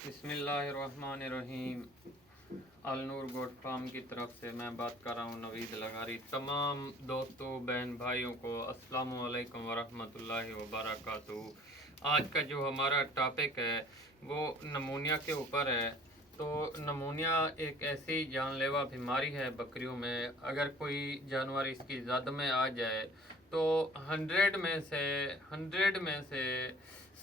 बिस्मिल्लाहिर्रहमानिर्रहीम। Al Noor goat farm की तरफ से मैं बात कर रहा हूँ नवीद लगारी। तमाम दोस्तों बहन भाइयों को अस्सलामु अलैकुम वरहमतुल्लाहि वबरकातुहू। आज का जो हमारा टॉपिक है वो नमूनिया के ऊपर है। तो नमूनिया एक ऐसी जानलेवा बीमारी है बकरियों में। अगर कोई जानवर इसकी जद में आ जाए तो 100 में से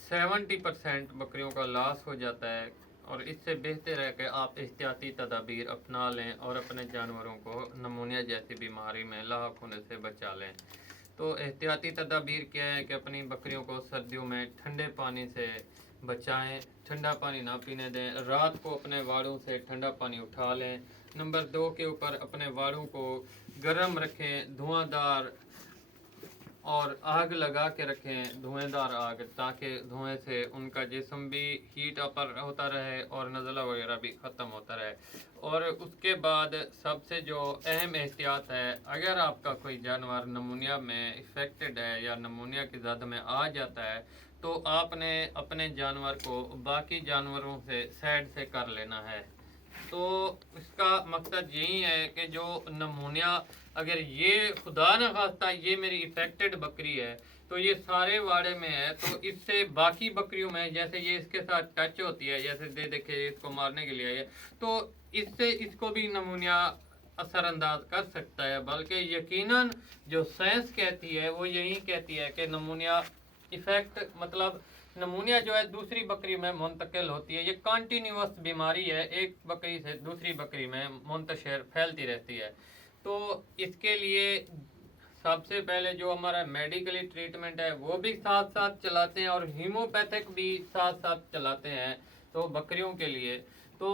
70% बकरियों का लॉस हो जाता है। और इससे बेहतर है कि आप एहतियाती तदाबीर अपना लें और अपने जानवरों को नमूनिया जैसी बीमारी में लाक होने से बचा लें। तो एहतियाती तदाबीर क्या है कि अपनी बकरियों को सर्दियों में ठंडे पानी से बचाएं, ठंडा पानी ना पीने दें। रात को अपने वाड़ों से ठंडा पानी उठा लें। नंबर 2 के ऊपर अपने वाड़ों को गर्म रखें, धुआंधार और आग लगा के रखें, धुएंदार आग, ताकि धुएं से उनका जिस्म भी हीट अपर होता रहे और नज़ला वगैरह भी ख़त्म होता रहे। और उसके बाद सबसे जो अहम एहतियात है, अगर आपका कोई जानवर नमूनिया में इफ़ेक्टेड है या नमूनिया की ज़द में आ जाता है तो आपने अपने जानवर को बाकी जानवरों से साइड से कर लेना है। तो इसका मकसद यही है कि जो नमूनिया, अगर ये खुदा न खास्ता ये मेरी इफेक्टेड बकरी है तो ये सारे वाड़े में है, तो इससे बाकी बकरियों में जैसे ये इसके साथ टच होती है, जैसे दे देखे इसको मारने के लिए है, तो इससे इसको भी नमूनिया असरअंदाज कर सकता है। बल्कि यकीनन जो साइंस कहती है वो यही कहती है कि नमूनिया इफेक्ट मतलब नमूनिया जो है दूसरी बकरी में मुंतकिल होती है। ये कंटिन्यूअस बीमारी है, एक बकरी से दूसरी बकरी में मुंतशिर फैलती रहती है। तो इसके लिए सबसे पहले जो हमारा मेडिकली ट्रीटमेंट है वो भी साथ साथ चलाते हैं और हीमोपैथिक भी साथ साथ चलाते हैं तो बकरियों के लिए। तो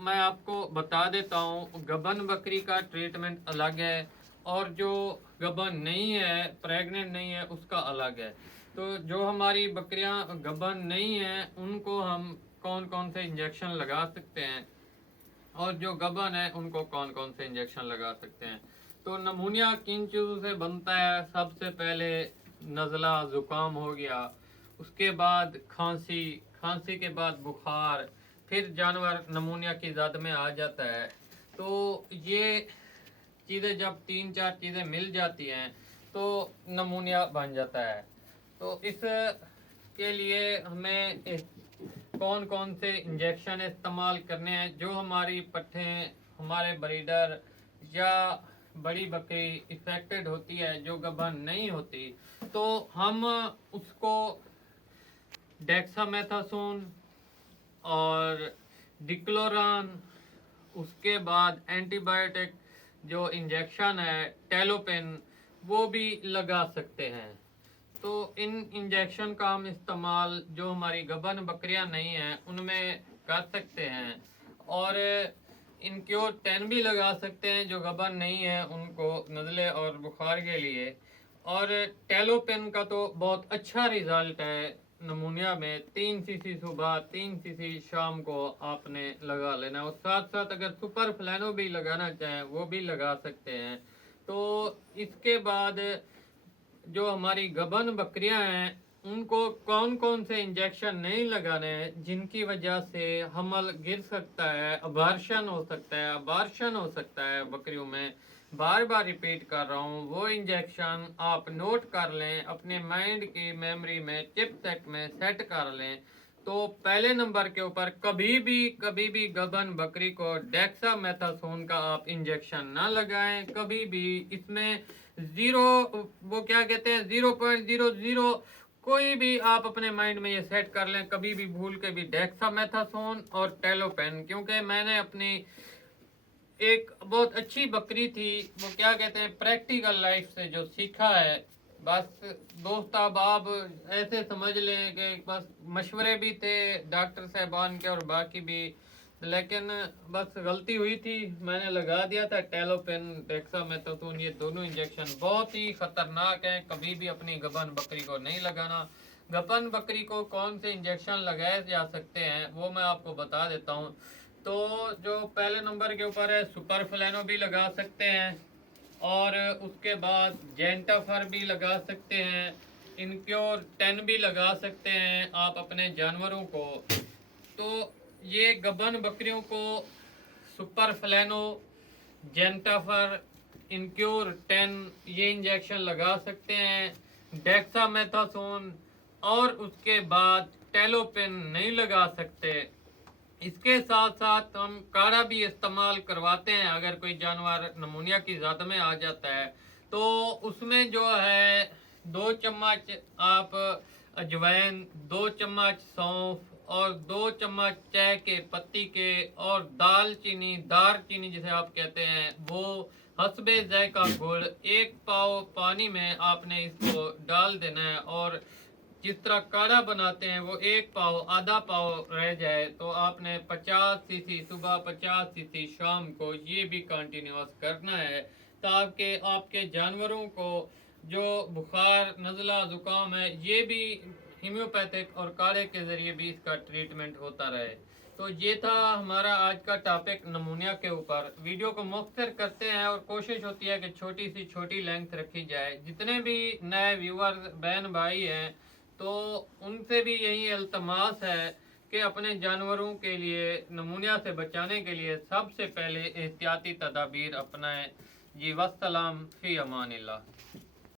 मैं आपको बता देता हूँ, गबन बकरी का ट्रीटमेंट अलग है और जो गबन नहीं है, प्रेग्नेंट नहीं है, उसका अलग है। तो जो हमारी बकरियां गबन नहीं हैं उनको हम कौन कौन से इंजेक्शन लगा सकते हैं और जो गबन है उनको कौन कौन से इंजेक्शन लगा सकते हैं। तो नमूनिया किन चीज़ों से बनता है? सबसे पहले नज़ला ज़ुकाम हो गया, उसके बाद खांसी, खांसी के बाद बुखार, फिर जानवर नमूनिया की जद में आ जाता है। तो ये चीज़ें जब 3-4 चीज़ें मिल जाती हैं तो नमूनिया बन जाता है। तो इस के लिए हमें कौन कौन से इंजेक्शन इस्तेमाल करने हैं? जो हमारी पट्ठें, हमारे ब्रीडर या बड़ी बकरी इफेक्टेड होती है जो गबन नहीं होती, तो हम उसको डेक्सामेथासोन और डिक्लोरान, उसके बाद एंटीबायोटिक जो इंजेक्शन है टेलोपेन, वो भी लगा सकते हैं। तो इन इंजेक्शन का हम इस्तेमाल जो हमारी गबन बकरियां नहीं हैं उनमें कर सकते हैं। और इनक्योर 10 भी लगा सकते हैं जो गबन नहीं है उनको नज़ले और बुखार के लिए। और टेलोपेन का तो बहुत अच्छा रिजल्ट है नमूनिया में। 3 सीसी सुबह, 3 सीसी शाम को आपने लगा लेना। और साथ साथ अगर सुपर फ्लैनो भी लगाना चाहें वो भी लगा सकते हैं। तो इसके बाद जो हमारी गबन बकरियां हैं उनको कौन कौन से इंजेक्शन नहीं लगाने हैं जिनकी वजह से हमल गिर सकता है, अबार्शन हो सकता है, अबार्शन हो सकता है बकरियों में। बार बार रिपीट कर रहा हूँ, वो इंजेक्शन आप नोट कर लें, अपने माइंड की मेमोरी में चिप सेट में सेट कर लें। तो पहले नंबर के ऊपर कभी भी गबन बकरी को डेक्सामेथासोन का आप इंजेक्शन ना लगाएं कभी भी। इसमें जीरो, वो क्या कहते हैं, 0.00, कोई भी आप अपने माइंड में ये सेट कर लें, कभी भी भूल के भी डेक्सामेथासोन और टेलोपेन। क्योंकि मैंने अपनी एक बहुत अच्छी बकरी थी, वो क्या कहते हैं, प्रैक्टिकल लाइफ से जो सीखा है। बस दोस्त अहबाब ऐसे समझ लें कि बस मशवरे भी थे डॉक्टर साहबान के और बाकी भी, लेकिन बस गलती हुई थी, मैंने लगा दिया था टेलोपेन, डेक्सामेथासोन। ये दोनों इंजेक्शन बहुत ही खतरनाक हैं, कभी भी अपनी गबन बकरी को नहीं लगाना। गबन बकरी को कौन से इंजेक्शन लगाए जा सकते हैं वो मैं आपको बता देता हूँ। तो जो पहले नंबर के ऊपर है, सुपर फ्लैनो भी लगा सकते हैं और उसके बाद जेंटाफर भी लगा सकते हैं, इनक्योर 10 भी लगा सकते हैं आप अपने जानवरों को। तो ये गबन बकरियों को सुपर फ्लैनो, जेंटाफर, इनक्योर 10 ये इंजेक्शन लगा सकते हैं। डेक्सामेथासोन और उसके बाद टेलोपिन नहीं लगा सकते। इसके साथ साथ हम काढ़ा भी इस्तेमाल करवाते हैं। अगर कोई जानवर नमूनिया की ज़द में आ जाता है तो उसमें जो है 2 चम्मच आप अजवाइन, 2 चम्मच सौंफ और 2 चम्मच चाय के पत्ती के और दार चीनी जिसे आप कहते हैं वो, हसबे जायका गुड़, 1 पाव पानी में आपने इसको डाल देना है। और जिस तरह काढ़ा बनाते हैं वो 1 पाव आधा पाव रह जाए तो आपने 50 सीसी सुबह, 50 सीसी शाम को ये भी कंटिन्यूस करना है, ताकि आपके जानवरों को जो बुखार, नज़ला, ज़ुकाम है ये भी होम्योपैथिक और काढ़े के ज़रिए भी इसका ट्रीटमेंट होता रहे। तो ये था हमारा आज का टॉपिक नमूनिया के ऊपर। वीडियो को मुख्तर करते हैं और कोशिश होती है कि छोटी सी छोटी लेंथ रखी जाए। जितने भी नए व्यूअर्स बहन भाई हैं तो उनसे भी यही इल्तमास है कि अपने जानवरों के लिए नमूनिया से बचाने के लिए सबसे पहले एहतियाती तदाबीर अपनाएं। जी वस्सलाम, फ़ी अमानिल्लाह।